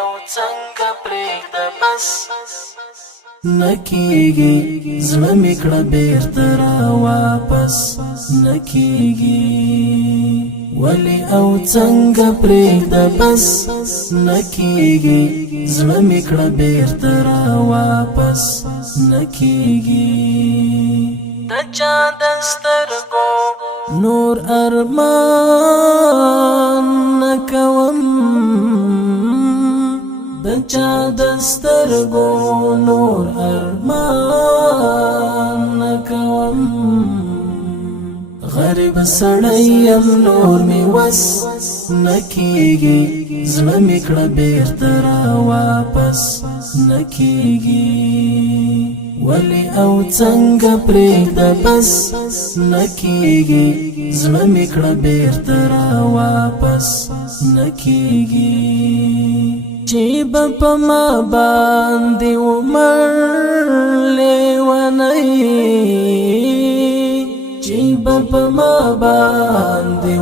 او څنګه پرېږده بس نکیږي زړه مې کړه بیرته را واپس نکیږي ولی او څنګه پرېږده بس نکیږي زړه مې کړه بیرته را واپس نکیږي د چا د سترګو نور ارمان نکوم د چا د سترګو نور ارمان نکوم غریب سړی یم نور می وس نکیږي زړه مې کړه بیرته را واپس نکیږي ولی او څنګه پرېږده بس نکیږي زړه مې کړه بیرته را واپس نکیږي چې به په ما باندې عمر لیونی چې به په ما باندې